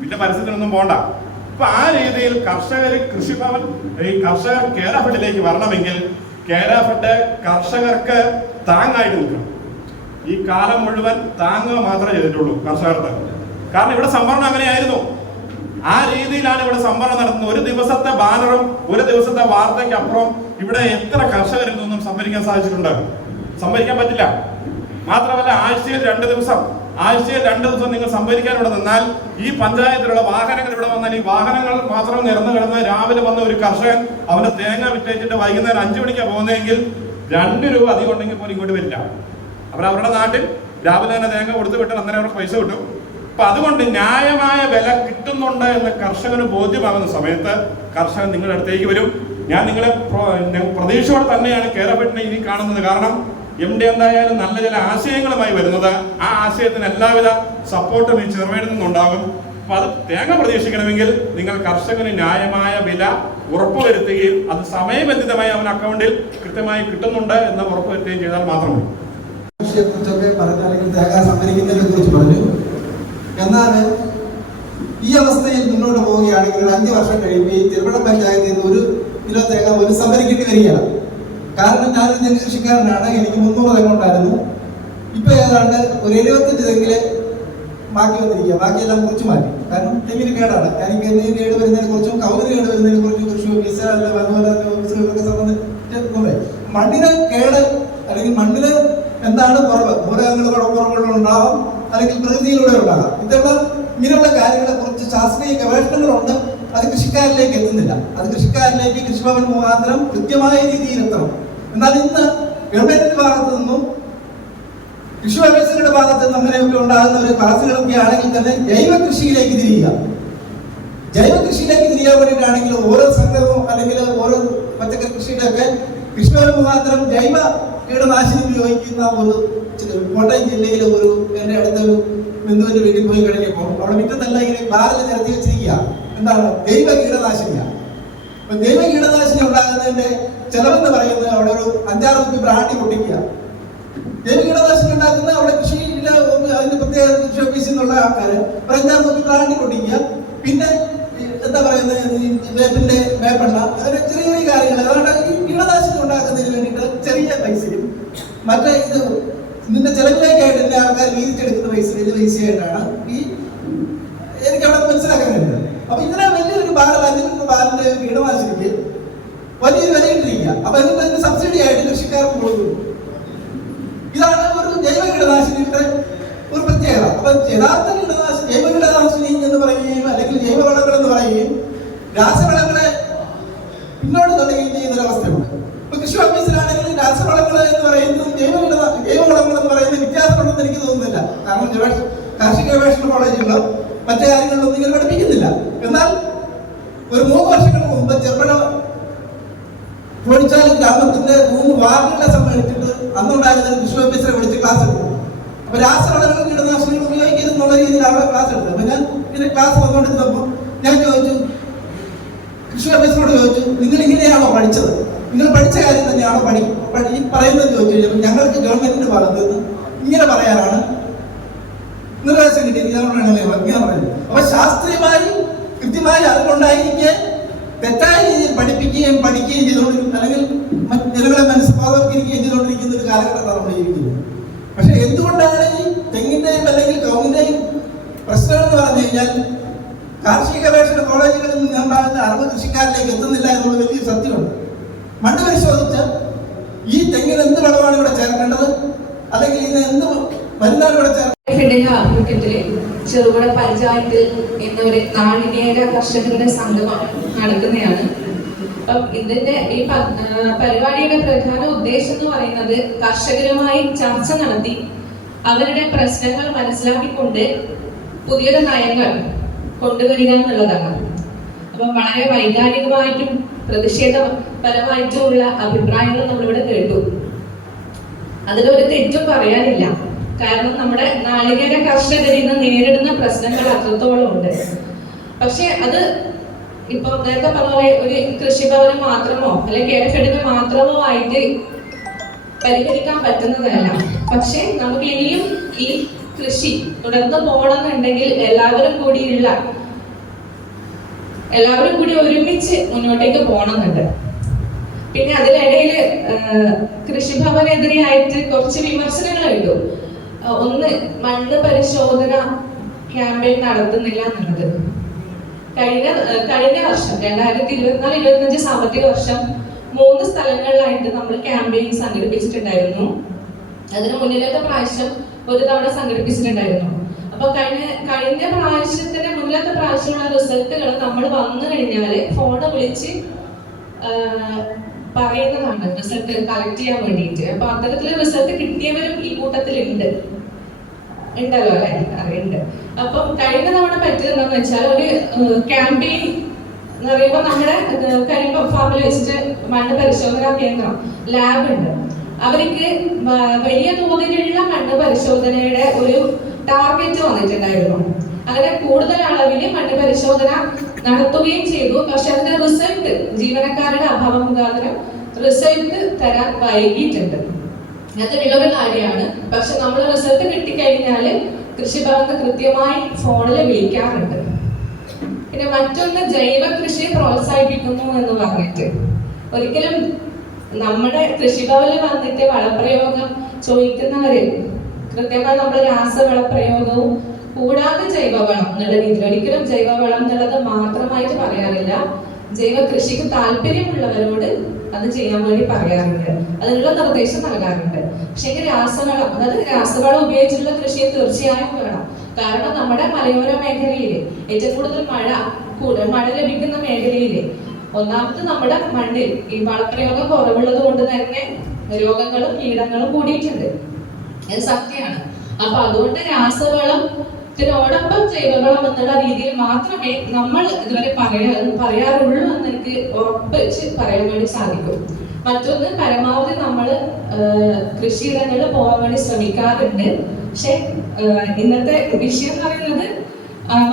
പിന്നെ പരസ്യത്തിനൊന്നും പോണ്ട. അപ്പൊ ആ രീതിയിൽ കർഷകർ കൃഷിഭവൻ ഈ കർഷകർ കേരഫഡിലേക്ക് വരണമെങ്കിൽ കേരഫഡ് കർഷകർക്ക് താങ്ങായിട്ട് നിൽക്കണം. ഈ കാലം മുഴുവൻ താങ്ങുക മാത്രമേ ചെയ്തിട്ടുള്ളൂ കർഷകർക്ക്. കാരണം ഇവിടെ സംവരണം അങ്ങനെയായിരുന്നു. ആ രീതിയിലാണ് ഇവിടെ സംവരണം നടത്തുന്നത്. ഒരു ദിവസത്തെ ബാനറും ഒരു ദിവസത്തെ വാർത്തയ്ക്ക് അപ്പുറം ഇവിടെ എത്ര കർഷകരിൽ നിന്നും സംഭരിക്കാൻ സാധിച്ചിട്ടുണ്ട്? സംഭരിക്കാൻ പറ്റില്ല. മാത്രമല്ല ആഴ്ചയിൽ രണ്ട് ദിവസം ആഴ്ചയിൽ രണ്ട് ദിവസം നിങ്ങൾ സംഭരിക്കാൻ ഇവിടെ നിന്നാൽ ഈ പഞ്ചായത്തിലുള്ള വാഹനങ്ങൾ ഇവിടെ വന്നാൽ ഈ വാഹനങ്ങൾ മാത്രം നിരന്നു കിടന്ന് രാവിലെ വന്ന ഒരു കർഷകൻ അവന്റെ തേങ്ങ വിറ്റേച്ചിട്ട് വൈകുന്നേരം അഞ്ചു മണിക്കാണ് പോകുന്നതെങ്കിൽ രണ്ട് രൂപ അധികം ഉണ്ടെങ്കിൽ പോലും ഇങ്ങോട്ട് വരില്ല. അവർ അവരുടെ നാട്ടിൽ രാവിലെ തന്നെ തേങ്ങ കൊടുത്തു വിട്ടാൽ അന്നേരം അവർക്ക് പൈസ കിട്ടും. അപ്പൊ അതുകൊണ്ട് ന്യായമായ വില കിട്ടുന്നുണ്ട് എന്ന് കർഷകന് ബോധ്യമാകുന്ന സമയത്ത് കർഷകൻ നിങ്ങളുടെ അടുത്തേക്ക് വരും. ഞാൻ നിങ്ങളെ പ്ര- പ്രതീക്ഷയോടെ തന്നെയാണ് കേരളപ്പെട്ടിനെ ഇനി കാണുന്നത്. കാരണം എം ഡി എന്തായാലും നല്ല ചില ആശയങ്ങളുമായി വരുന്നത്. ആ ആശയത്തിന് എല്ലാവിധ സപ്പോർട്ടും ഈ ചെറുവയിൽ നിന്നുണ്ടാകും. അപ്പൊ അത് തേങ്ങ പ്രതീക്ഷിക്കണമെങ്കിൽ നിങ്ങൾ കർഷകന് ന്യായമായ വില ഉറപ്പുവരുത്തുകയും അത് സമയബന്ധിതമായി അവൻ അക്കൗണ്ടിൽ കൃത്യമായി കിട്ടുന്നുണ്ട് എന്ന് ഉറപ്പുവരുത്തുകയും ചെയ്താൽ മാത്രമേ തേങ്ങ എന്നാൽ ഈ അവസ്ഥയിൽ മുന്നോട്ട് പോവുകയാണെങ്കിൽ അഞ്ച് വർഷം കഴിയുമ്പോൾ ഈ തിരുവനന്തപുരം പഞ്ചായത്തിൽ നിന്ന് ഒരു കിലോ തേങ്ങ ഒരു സംഭരിക്കേണ്ടി വരികയാണ് കാരണം ഞാനൊരു ജന കൃഷിക്കാരനാണ് എനിക്ക് മുന്നൂറ് തെങ്ങുണ്ടായിരുന്നു ഇപ്പൊ ഏതാണ്ട് ഒരു എഴുപത്തഞ്ച് തെങ്ങിൽ ബാക്കി വന്നിരിക്കുക. ബാക്കിയെല്ലാം കുറിച്ച് മാറ്റി. കാരണം തെങ്ങിന് കേടാണ്. എനിക്ക് എന്തെങ്കിലും കേട് വരുന്നതിനെ കുറിച്ചും കൗലിന് കേട് വരുന്നതിനെ കുറിച്ചും കൃഷി ഓഫീസർ അല്ലെങ്കിൽ അതുപോലെ തന്നെ ഓഫീസുകൾക്കൊക്കെ സംബന്ധിച്ചിട്ടുണ്ട് മണ്ണിന് കേട് അല്ലെങ്കിൽ മണ്ണിന് എന്താണ് കുറവ്? മൂലകങ്ങൾ കുറവുകളുണ്ടാവാം അല്ലെങ്കിൽ പ്രകൃതിയിലൂടെ ഉണ്ടാകാം. ഇതെല്ലാം ഇങ്ങനെയുള്ള കാര്യങ്ങളെ കുറിച്ച് ശാസ്ത്രീയ ഗവേഷണങ്ങളുണ്ട്. അത് കൃഷിക്കാരിലേക്ക് എത്തുന്നില്ല. അത് കൃഷിക്കാരിലേക്ക് കൃഷിഭവൻ മുഖാന്തരം കൃത്യമായ രീതിയിൽ എത്തണം. എന്നാൽ ഇന്ന് ഗവൺമെന്റിന്റെ ഭാഗത്തു നിന്നും കൃഷി വ്യവസായങ്ങളുടെ ഭാഗത്ത് നിന്ന് അങ്ങനെയൊക്കെ ഉണ്ടാകുന്ന ഒരു ക്ലാസ്സുകളൊക്കെ ആണെങ്കിൽ തന്നെ ജൈവ കൃഷിയിലേക്ക് തിരിയുക. ജൈവ കൃഷിയിലേക്ക് തിരിയാൻ വേണ്ടിയിട്ടാണെങ്കിൽ ഓരോ സംഘവും അല്ലെങ്കിൽ ഓരോ പച്ചക്കറി കൃഷിയുടെ ഒക്കെ കൃഷിഭവൻ മുഖാന്തരം ജൈവ കീടനാശിനി ഉപയോഗിക്കുന്ന ഒരു കോട്ടയം ജില്ലയിലെ ഒരു എന്റെ അടുത്തൊരു ബിന്ദുവിന്റെ വീട്ടിൽ പോയി കഴിഞ്ഞപ്പോൾ അവിടെ മുറ്റത്തല്ല ഇങ്ങനെ ബാറിൽ നിരത്തി വെച്ചിരിക്കുക എന്താണ്? ദൈവ കീടനാശിനിയ. അപ്പൊ ദൈവ കീടനാശിനി ഉണ്ടാകുന്നതിന്റെ ചെലവെന്ന് പറയുന്നത് അവിടെ ഒരു അഞ്ചാറ് കുപ്പി ബ്രാണ്ടി പൊട്ടിക്കുക. ദൈവ കീടനാശിനി ഉണ്ടാക്കുന്ന അവിടെ കൃഷി ഒന്ന് അതിന്റെ പ്രത്യേക കൃഷി ഓഫീസിൽ നിന്നുള്ള ആൾക്കാര് ഒരു അഞ്ചാറ് കുപ്പി ബ്രാണ്ടി പൊട്ടിക്കുക. പിന്നെ എന്താ പറയുന്നത്? വേപ്പിന്റെ വേപ്പെണ്ണ. അങ്ങനെ ചെറിയ ചെറിയ കാര്യങ്ങൾ. അതുകൊണ്ട് ഈ കീടനാശിനി ഉണ്ടാക്കുന്നതിന് വേണ്ടിയിട്ട് ചെറിയ പൈസയും. മറ്റേ ഇത് നിന്റെ ചെലവിലേക്കായിട്ട് എന്റെ ആൾക്കാർ വീതിച്ചെടുക്കുന്ന പൈസ വലിയ പൈസയായിട്ടാണ് ഈ എനിക്ക് അവിടെ മനസ്സിലാക്കാൻ അപ്പൊ ഇങ്ങനെ വലിയൊരു ബാല ബാലന്റെ വീട് കീടനാശിനിക്ക് വലിയൊരു വിലയിട്ടിരിക്കുക. അപ്പൊ എന്നിട്ട് അതിന് സബ്സിഡി ആയിട്ട് കൃഷിക്കാർക്ക് കൊടുക്കുന്നു? ഇതാണ് ഒരു ജൈവ കീടനാശിനിയുടെ ഒരു പ്രത്യേകത. അപ്പൊ യഥാർത്ഥ കീടനാശിനി ജൈവ കീടനാശിനി എന്ന് പറയുകയും അല്ലെങ്കിൽ ജൈവ വളങ്ങൾ എന്ന് പറയുകയും രാസവളങ്ങളെ പിന്നോട്ട് തള്ളുകയും ചെയ്യുന്ന ഒരു അവസ്ഥയുണ്ട്. ഇപ്പൊ കൃഷി ഓഫീസിലാണെങ്കിൽ രാസവളങ്ങൾ എന്ന് പറയുന്നതും ജൈവ ജൈവ വളങ്ങൾ എന്ന് പറയുന്നത് വ്യത്യാസമുണ്ടെന്ന് എനിക്ക് തോന്നുന്നില്ല. കാരണം കാർഷിക ഗവേഷണ കോളേജിലോ മറ്റു കാര്യങ്ങളിലൊന്നും നിങ്ങൾ പഠിപ്പിക്കുന്നില്ല. എന്നാൽ ഒരു മൂന്ന് വർഷങ്ങൾക്ക് മുമ്പ് ചെറുപഴ കോഴിച്ചാൽ ഗ്രാമത്തിന്റെ മൂന്ന് വാർഡുകളെ സമ്മേളിച്ചിട്ട് അന്നുണ്ടായിരുന്ന കൃഷി ഓഫീസറെ വിളിച്ച് ക്ലാസ് എടുക്കും അപ്പൊ രാസവളങ്ങൾ കീടനാശിനികൾ ഉപയോഗിക്കരുത് എന്നുള്ള രീതിയിൽ ക്ലാസ് എടുത്തു. അപ്പൊ ഞാൻ ഇതിന്റെ ക്ലാസ് വന്നുകൊണ്ടിരുന്നപ്പോൾ ഞാൻ ചോദിച്ചു കൃഷി ഓഫീസറോട് ചോദിച്ചു നിങ്ങൾ ഇങ്ങനെയാണോ പഠിച്ചത്? നിങ്ങൾ പഠിച്ച കാര്യം തന്നെയാണോ പഠി- ഈ പറയുന്നത് ചോദിച്ചു കഴിഞ്ഞപ്പോൾ ഞങ്ങൾക്ക് ഗവൺമെന്റിന്റെ ഭാഗത്ത് നിന്ന് ഇങ്ങനെ പറയാനാണ് നിർദ്ദേശം ഇങ്ങനെ പറയുന്നത്. അപ്പൊ ശാസ്ത്രീയമായി കൃത്യമായി അറിവുണ്ടായിരിക്കെ തെറ്റായ രീതിയിൽ പഠിപ്പിക്കുകയും പഠിക്കുകയും ചെയ്തുകൊണ്ടിരിക്കുന്ന അല്ലെങ്കിൽ ജനങ്ങളെ മനസ്സിലാക്കിയിരിക്കുകയും ചെയ്തുകൊണ്ടിരിക്കുന്ന ഒരു കാലഘട്ടത്താണ് നമ്മൾ ജീവിക്കുന്നത്. പക്ഷെ എന്തുകൊണ്ടാണ് ഈ തെങ്ങിന്റെയും അല്ലെങ്കിൽ കൗങ്ങിന്റെയും പ്രശ്നം എന്ന് പറഞ്ഞു കഴിഞ്ഞാൽ കാർഷിക ഗവേഷണ കോളേജുകളിൽ നിന്നുണ്ടാകുന്ന അറിവ് കൃഷിക്കാരിലേക്ക് എത്തുന്നില്ല എന്നുള്ള വലിയ സത്യമുണ്ട് മണ്ണ് പരിശോധിച്ച് ഈ തെങ്ങിന് എന്ത് വളമാണ് ഇവിടെ ചേർക്കേണ്ടത്? അല്ലെങ്കിൽ ഇതിന് എന്ത് മരുന്നാണ് ഇവിടെ ചേർക്കേണ്ടത്? ആഭിമുഖ്യത്തിൽ ചെറുപുഴ പഞ്ചായത്തിൽ ഇന്ന് ഒരു നാളികേര കർഷകരുടെ സംഗമം നടക്കുന്നതാണ്. അപ്പം ഇതിന്റെ ഈ പരിപാടിയുടെ പ്രധാന ഉദ്ദേശം എന്ന് പറയുന്നത് കർഷകരുമായി ചർച്ച നടത്തി അവരുടെ പ്രശ്നങ്ങൾ മനസ്സിലാക്കിക്കൊണ്ട് പുതിയൊരു നയങ്ങൾ കൊണ്ടുവരിക എന്നുള്ളതാണ്. അപ്പം വളരെ വൈകാരികമായിട്ടും പ്രതിഷേധപരമായിട്ടുമുള്ള അഭിപ്രായങ്ങൾ നമ്മളിവിടെ കേട്ടു. അതിലൊരു തെറ്റും പറയാനില്ല. കാരണം നമ്മുടെ നാളികേര കർഷകർ ഇന്ന് നേരിടുന്ന പ്രശ്നങ്ങൾ അത്രത്തോളം ഉണ്ട്. പക്ഷെ അത് ഇപ്പൊ നേരത്തെ പറഞ്ഞ പോലെ ഒരു കൃഷിഭവന് മാത്രമോ അല്ലെങ്കിൽ കേരഫെഡിന് മാത്രമോ ആയിട്ട് പരിഹരിക്കാൻ പറ്റുന്നതല്ല. പക്ഷെ നമുക്ക് ഇനിയും ഈ കൃഷി തുടർന്ന് പോകണമെന്നുണ്ടെങ്കിൽ എല്ലാവരും കൂടിയുള്ള എല്ലാവരും കൂടി ഒരുമിച്ച് മുന്നോട്ടേക്ക് പോകണമെന്നുണ്ട്. പിന്നെ അതിനിടയിൽ കൃഷിഭവനെതിരെയായിട്ട് കുറച്ച് വിമർശനങ്ങൾ കിട്ടും ഒന്ന് മണ്ണ് പരിശോധന ക്യാമ്പയിൻ നടത്തുന്നില്ല എന്നുള്ളത്. കഴിഞ്ഞ കഴിഞ്ഞ വർഷം രണ്ടായിരത്തി ഇരുപത്തിനാല് ഇരുപത്തിയഞ്ച് സാമ്പത്തിക വർഷം മൂന്ന് സ്ഥലങ്ങളിലായിട്ട് നമ്മൾ ക്യാമ്പയിൻ സംഘടിപ്പിച്ചിട്ടുണ്ടായിരുന്നു. അതിന് മുന്നിലത്തെ പ്രാവശ്യം ഒരു തവണ സംഘടിപ്പിച്ചിട്ടുണ്ടായിരുന്നു. അപ്പൊ കഴിഞ്ഞ കഴിഞ്ഞ പ്രാവശ്യത്തിന്റെ മുന്നിലത്തെ പ്രാവശ്യമുള്ള റിസൾട്ടുകൾ നമ്മൾ വന്നു കഴിഞ്ഞാൽ ഫോണ് വിളിച്ച് പറയുന്നതാണ് റിസൾട്ട് കളക്ട് ചെയ്യാൻ വേണ്ടിയിട്ട്. അപ്പൊ അത്തരത്തിൽ റിസൾട്ട് കിട്ടിയവരും ഈ കൂട്ടത്തിലുണ്ട്. ഉണ്ടല്ലോ അല്ലെ? അറിയുണ്ട് അപ്പം കഴിഞ്ഞ തവണ പറ്റിയത് വെച്ചാൽ ഒരു ക്യാമ്പയിൻ എന്ന് പറയുമ്പോൾ നമ്മുടെ കരിമ്പ ഫാമിൽ വെച്ചിട്ട് മണ്ണ് പരിശോധനാ കേന്ദ്രം ലാബ് ഉണ്ട്. അവർക്ക് വലിയ തോതിലുള്ള മണ്ണ് പരിശോധനയുടെ ഒരു ടാർഗറ്റ് വന്നിട്ടുണ്ടായിരുന്നു. അങ്ങനെ കൂടുതൽ അളവിൽ മണ്ണ് പരിശോധന നടത്തുകയും ചെയ്തു. പക്ഷെ അതിന്റെ റിസൾട്ട് ജീവനക്കാരുടെ അഭാവം മുഖാന്തരം റിസൾട്ട് തരാൻ വൈകിയിട്ടുണ്ട്. അതൊരു കാര്യമാണ്. പക്ഷെ നമ്മൾ റിസൾട്ട് കിട്ടിക്കഴിഞ്ഞാൽ കൃഷിഭവന് കൃത്യമായി ഫോണിൽ വിളിക്കാറുണ്ട്. പിന്നെ മറ്റൊന്ന് ജൈവ കൃഷി പ്രോത്സാഹിപ്പിക്കുന്നു എന്ന് പറഞ്ഞിട്ട്. ഒരിക്കലും നമ്മുടെ കൃഷിഭവനിൽ വന്നിട്ട് വളപ്രയോഗം ചോദിക്കുന്നവര് കൃത്യമായി നമ്മുടെ രാസവളപ്രയോഗവും കൂടാതെ ജൈവവളം എന്നുള്ള രീതിയിൽ ഒരിക്കലും ജൈവവളം എന്നുള്ളത് മാത്രമായിട്ട് പറയാറില്ല. ജൈവ കൃഷിക്ക് താല്പര്യമുള്ളവരോട് അത് ചെയ്യാൻ വേണ്ടി പറയാറുണ്ട്. അതിനുള്ള നിർദ്ദേശം നൽകാറുണ്ട്. പക്ഷേ രാസവളം അതായത് രാസവളം ഉപയോഗിച്ചുള്ള കൃഷിയെ തീർച്ചയായും വേണം. കാരണം നമ്മുടെ മലയോര മേഖലയിൽ ഏറ്റവും കൂടുതൽ മഴ കൂടെ മഴ ലഭിക്കുന്ന മേഖലയിൽ ഒന്നാമത് നമ്മുടെ മണ്ണിൽ ഈ വളപ്രയോഗം കുറവുള്ളത് കൊണ്ട് തന്നെ രോഗങ്ങളും കീടങ്ങളും കൂടിയിട്ടുണ്ട്. സത്യമാണ്. അപ്പൊ അതുകൊണ്ട് രാസവളത്തിനോടൊപ്പം ചെയ്തോളാം എന്നുള്ള രീതിയിൽ മാത്രമേ നമ്മൾ ഇതുവരെ പറയാ പറയാറുള്ളൂ എന്ന് എനിക്ക് ഉറപ്പിച്ച് പറയാൻ വേണ്ടി സാധിക്കും. മറ്റൊന്ന് പരമാവധി നമ്മൾ കൃഷിയിടങ്ങളിൽ പോകാൻ വേണ്ടി ശ്രമിക്കാറുണ്ട്. പക്ഷെ ഇന്നത്തെ വിഷയം എന്ന് പറയുന്നത്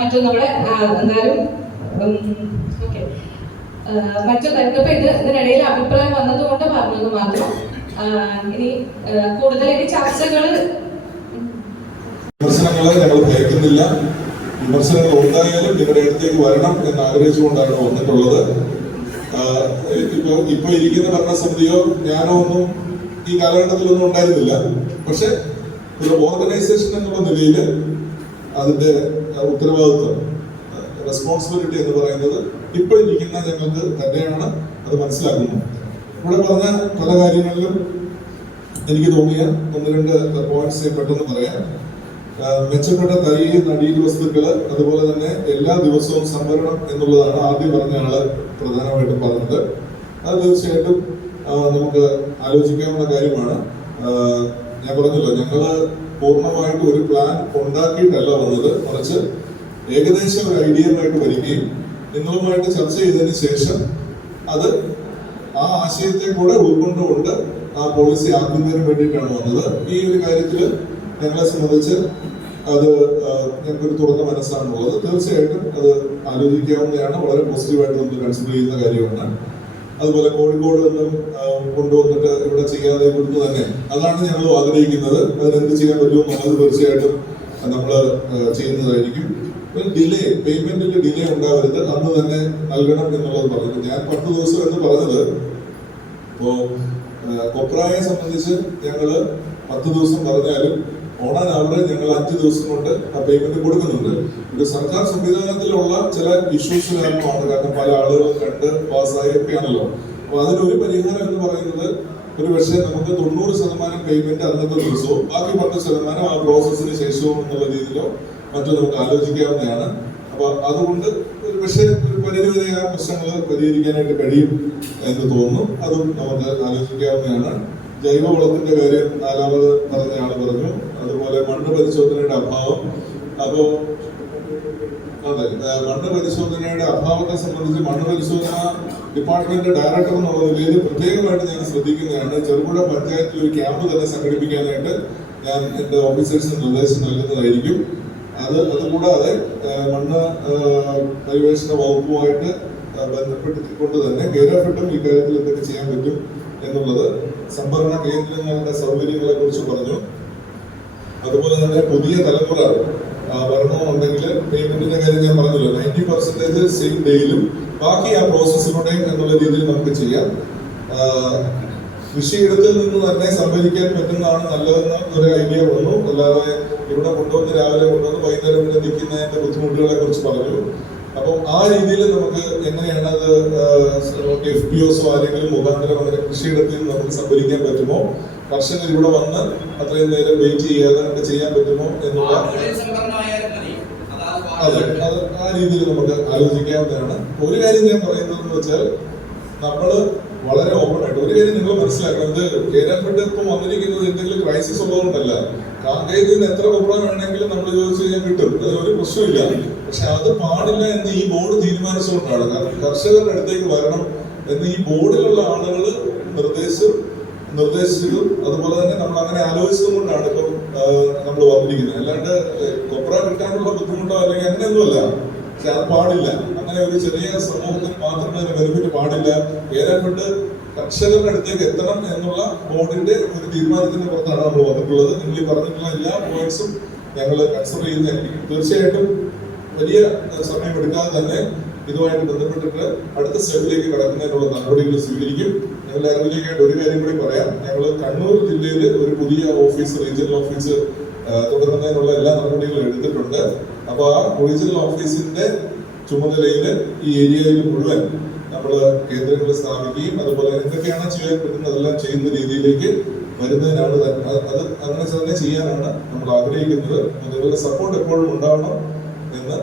മറ്റൊന്ന് നമ്മുടെ എന്തായാലും ഓക്കെ. ഇപ്പൊ ഇത് ഇതിനിടയിൽ അഭിപ്രായം വന്നത് കൊണ്ട് പറഞ്ഞത് മാത്രം. ഇനി കൂടുതൽ ഇനി ചർച്ചകൾ വിമർശനങ്ങളെ ഞങ്ങൾ ഭയക്കുന്നില്ല. വിമർശനങ്ങൾ ഉണ്ടായാലും നിങ്ങളുടെ അടുത്തേക്ക് വരണം എന്ന് ആഗ്രഹിച്ചുകൊണ്ടാണ് വന്നിട്ടുള്ളത്. ഇപ്പോ ഇപ്പൊ ഇരിക്കുന്ന ഭരണസമിതിയോ ഞാനോ ഒന്നും ഈ കാലഘട്ടത്തിലൊന്നും ഉണ്ടായിരുന്നില്ല. പക്ഷെ ഒരു ഓർഗനൈസേഷൻ എന്നുള്ള നിലയിൽ അതിന്റെ ഉത്തരവാദിത്വം റെസ്പോൺസിബിലിറ്റി എന്ന് പറയുന്നത് ഇപ്പോൾ ഇരിക്കുന്ന ഞങ്ങൾക്ക് തന്നെയാണ് അത് മനസ്സിലാക്കുന്നത്. ഇവിടെ പറഞ്ഞ പല കാര്യങ്ങളിലും എനിക്ക് തോന്നിയ ഒന്ന് രണ്ട് പോയിന്റ്സ് പെട്ടെന്ന് പറയാം. മെച്ചപ്പെട്ട തൈ നടീൽ വസ്തുക്കൾ അതുപോലെ തന്നെ എല്ലാ ദിവസവും സംവരണം എന്നുള്ളതാണ് ആദ്യം പറഞ്ഞ ആൾ പ്രധാനമായിട്ടും പറഞ്ഞത്. അത് തീർച്ചയായിട്ടും നമുക്ക് ആലോചിക്കാവുന്ന കാര്യമാണ്. ഞാൻ പറഞ്ഞല്ലോ ഞങ്ങൾ പൂർണമായിട്ട് ഒരു പ്ലാൻ ഉണ്ടാക്കിയിട്ടല്ല വന്നത്. മറിച്ച് ഏകദേശം ഒരു ഐഡിയയുമായിട്ട് വരികയും നിങ്ങളുമായിട്ട് ചർച്ച ചെയ്തതിന് ശേഷം അത് ആ ആശയത്തെ കൂടെ ഉൾക്കൊണ്ടുകൊണ്ട് ആ പോളിസി ആക്കുന്നതിന് വേണ്ടിയിട്ടാണ് വന്നത്. ഈ ഒരു കാര്യത്തിൽ ഞങ്ങളെ സംബന്ധിച്ച് അത് ഞങ്ങൾക്കൊരു തുറന്ന മനസ്സാണുള്ളത്. തീർച്ചയായിട്ടും അത് ആലോചിക്കാവുന്നതാണ്. വളരെ പോസിറ്റീവായിട്ട് നമുക്ക് കൺസിഡർ ചെയ്യുന്ന കാര്യമാണ്. അതുപോലെ കോഴിക്കോട് നിന്നും കൊണ്ടുവന്നിട്ട് ഇവിടെ ചെയ്യാതെ കൊടുത്തു തന്നെ. അതാണ് ഞങ്ങൾ ആഗ്രഹിക്കുന്നത്. അതിനെന്ത് ചെയ്യാൻ പറ്റുമോ എന്നുള്ളത് തീർച്ചയായിട്ടും നമ്മൾ ചെയ്യുന്നതായിരിക്കും. ഡിലേ പേയ്മെന്റിൽ ഡിലേ ഉണ്ടാവരുത്. അന്ന് തന്നെ നൽകണം എന്നുള്ളത് പറഞ്ഞു ഞാൻ പത്ത് ദിവസം എന്ന് പറഞ്ഞത് ഇപ്പോ കൊപ്രായെ സംബന്ധിച്ച് ഞങ്ങൾ പത്ത് ദിവസം പറഞ്ഞാലും ഓൺ ആവറേജ് ഞങ്ങൾ അഞ്ച് ദിവസം കൊണ്ട് ആ പേയ്മെന്റ് കൊടുക്കുന്നുണ്ട്. ഇത് സർക്കാർ സംവിധാനത്തിലുള്ള ചില ഇഷ്യൂസ് കാരണമാണ്. കാരണം പല ആളുകളും കണ്ട് പാസ്സായി ഒക്കെയാണല്ലോ അപ്പൊ അതിനൊരു പരിഹാരം എന്ന് പറയുന്നത് ഒരു പക്ഷേ നമുക്ക് തൊണ്ണൂറ് ശതമാനം പേയ്മെന്റ് അന്നത്തെ ദിവസവും ബാക്കി പത്ത് ശതമാനം ആ പ്രോസസ്സിന് ശേഷവും എന്നുള്ള രീതിയിലോ മറ്റോ നമുക്ക് ആലോചിക്കാവുന്നതാണ്. അപ്പൊ അതുകൊണ്ട് ഒരു പക്ഷേ ഒരു പരിധിവരെ ആ പ്രശ്നങ്ങൾ പരിഹരിക്കാനായിട്ട് കഴിയും എന്ന് തോന്നുന്നു. അതും നമുക്ക് ആലോചിക്കാവുന്നതാണ്. ജൈവവളത്തിന്റെ കാര്യം നാലാമത് പറഞ്ഞ ആൾ പറഞ്ഞു. അതുപോലെ മണ്ണ് പരിശോധനയുടെ അഭാവം. അപ്പോ അതെ മണ്ണ് പരിശോധനയുടെ അഭാവത്തെ സംബന്ധിച്ച് മണ്ണ് പരിശോധന ഡിപ്പാർട്ട്മെന്റ് ഡയറക്ടർ എന്നുള്ള നിലയിൽ പ്രത്യേകമായിട്ട് ഞാൻ ശ്രദ്ധിക്കുന്നതാണ്. ചെറുപുഴ പഞ്ചായത്തിൽ ഒരു ക്യാമ്പ് തന്നെ സംഘടിപ്പിക്കാനായിട്ട് ഞാൻ എന്റെ ഓഫീസേഴ്സിന് നിർദ്ദേശം നൽകുന്നതായിരിക്കും. അത് അതുകൂടാതെ മണ്ണ് പരിവേഷണ വകുപ്പുമായിട്ട് ബന്ധപ്പെട്ടിക്കൊണ്ട് തന്നെ കേരളപ്പെട്ടും ഇക്കാര്യത്തിൽ എന്തൊക്കെ ചെയ്യാൻ പറ്റും എന്നുള്ളത് സംഭരണ കേന്ദ്രങ്ങളുടെ സൗകര്യങ്ങളെ കുറിച്ച് പറഞ്ഞു. അതുപോലെ തന്നെ പുതിയ തലമുറ വരണമെന്നുണ്ടെങ്കിൽ പേയ്മെന്റിന്റെ കാര്യം ഞാൻ പറഞ്ഞല്ലോ. നയന്റി പെർസെന്റേജ് സെയിം ഡേയിലും ബാക്കി ആ പ്രോസസ്സിലൂടെ എന്നുള്ള രീതിയിൽ നമുക്ക് ചെയ്യാം. കൃഷിയിടത്തിൽ നിന്ന് തന്നെ സംഭരിക്കാൻ പറ്റുന്നതാണ് നല്ലതെന്ന് ഒരു ഐഡിയ വന്നു. അല്ലാതെ ഇവിടെ കൊണ്ടുവന്ന് രാവിലെ കൊണ്ടുവന്ന് വൈകുന്നേരം ഇവിടെ നിൽക്കുന്നതിന്റെ ബുദ്ധിമുട്ടുകളെ കുറിച്ച് പറഞ്ഞു. അപ്പം ആ രീതിയിൽ നമുക്ക് എങ്ങനെയാണ് അത് എഫ് പി ഒസോ ആരെങ്കിലും മുഖാന്തരം അങ്ങനെ കൃഷിയിടത്തിൽ നമുക്ക് സംഭരിക്കാൻ പറ്റുമോ? കർഷകർ ഇവിടെ വന്ന് അത്രയും നേരം വെയിറ്റ് ചെയ്യാതെ ചെയ്യാൻ പറ്റുമോ എന്നുള്ള അതെ അത് ആ രീതിയിൽ നമുക്ക് ആലോചിക്കാവുന്നതാണ്. ഒരു കാര്യം ഞാൻ പറയുന്നത് വെച്ചാൽ നമ്മൾ വളരെ ഓപ്പൺ ആയിട്ട് ഒരു കാര്യം നിങ്ങൾ മനസ്സിലാക്കണം. ഇത് കേരളപ്പെട്ട് ഇപ്പം വന്നിരിക്കുന്നത് എന്തെങ്കിലും ക്രൈസിസ് ഉള്ളതുകൊണ്ടല്ല കാങ്കയിൽ നിന്ന് എത്ര കൊപ്ര വേണമെങ്കിലും നമ്മൾ ചോദിച്ചു കഴിഞ്ഞാൽ കിട്ടും. അത് ഒരു പ്രശ്നമില്ല പക്ഷെ അത് പാടില്ല എന്ന് ഈ ബോർഡ് തീരുമാനിച്ചുകൊണ്ടാണ് കാരണം കർഷകരുടെ അടുത്തേക്ക് വരണം എന്ന് ഈ ബോർഡിലുള്ള ആളുകൾ നിർദ്ദേശിച്ചു നിർദ്ദേശിച്ചതും അതുപോലെ തന്നെ നമ്മൾ അങ്ങനെ ആലോചിച്ചതും കൊണ്ടാണ് ഇപ്പം നമ്മൾ വന്നിരിക്കുന്നത്. അല്ലാണ്ട് കൊപ്ര കിട്ടാനുള്ള ബുദ്ധിമുട്ടോ അല്ലെങ്കിൽ അങ്ങനെയൊന്നുമല്ല. പക്ഷെ അത് പാടില്ല. അങ്ങനെ ഒരു ചെറിയ സമൂഹത്തിന് മാത്രം അതിന് ബെനിഫിറ്റ് പാടില്ല. ഏറെപ്പെട്ട് കർഷകരുടെ അടുത്തേക്ക് എത്തണം എന്നുള്ള ബോർഡിന്റെ ഒരു തീരുമാനത്തിന്റെ പുറത്താണ് നമ്മൾ വന്നിട്ടുള്ളത്. നിങ്ങൾ ഈ പറഞ്ഞിട്ടുള്ള എല്ലാ പോയിന്റ്സും ഞങ്ങൾ കൺസിഡർ ചെയ്യുന്നതായിരിക്കും. തീർച്ചയായിട്ടും വലിയ ഏഹ്, സമയം എടുക്കാതെ തന്നെ ഇതുമായിട്ട് ബന്ധപ്പെട്ടിട്ട് അടുത്ത സ്റ്റെപ്പിലേക്ക് കടക്കുന്നതിനുള്ള നടപടികൾ സ്വീകരിക്കും. ഞങ്ങൾ അറിവിലേക്കായിട്ട് ഒരു കാര്യം കൂടി പറയാം. ഞങ്ങൾ കണ്ണൂർ ജില്ലയിൽ ഒരു പുതിയ ഓഫീസ് റീജിയണൽ ഓഫീസ് തുടരുന്നതിനുള്ള എല്ലാ നടപടികളും എടുത്തിട്ടുണ്ട്. അപ്പൊ ആ റീജിയണൽ ഓഫീസിന്റെ ചുമതലയിൽ ഈ ഏരിയയിൽ മുഴുവൻ നമ്മൾ കേന്ദ്രങ്ങൾ സ്ഥാപിക്കുകയും അതുപോലെ എന്തൊക്കെയാണ് ചെയ്യാൻ പറ്റുന്നത് അതെല്ലാം ചെയ്യുന്ന രീതിയിലേക്ക് വരുന്നതിനാണ് അത് അങ്ങനെ തന്നെ ചെയ്യാനാണ് നമ്മൾ ആഗ്രഹിക്കുന്നത്. നിങ്ങളുടെ സപ്പോർട്ട് എപ്പോഴും ഉണ്ടാവണം എന്ന്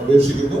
അപേക്ഷിക്കുന്നു.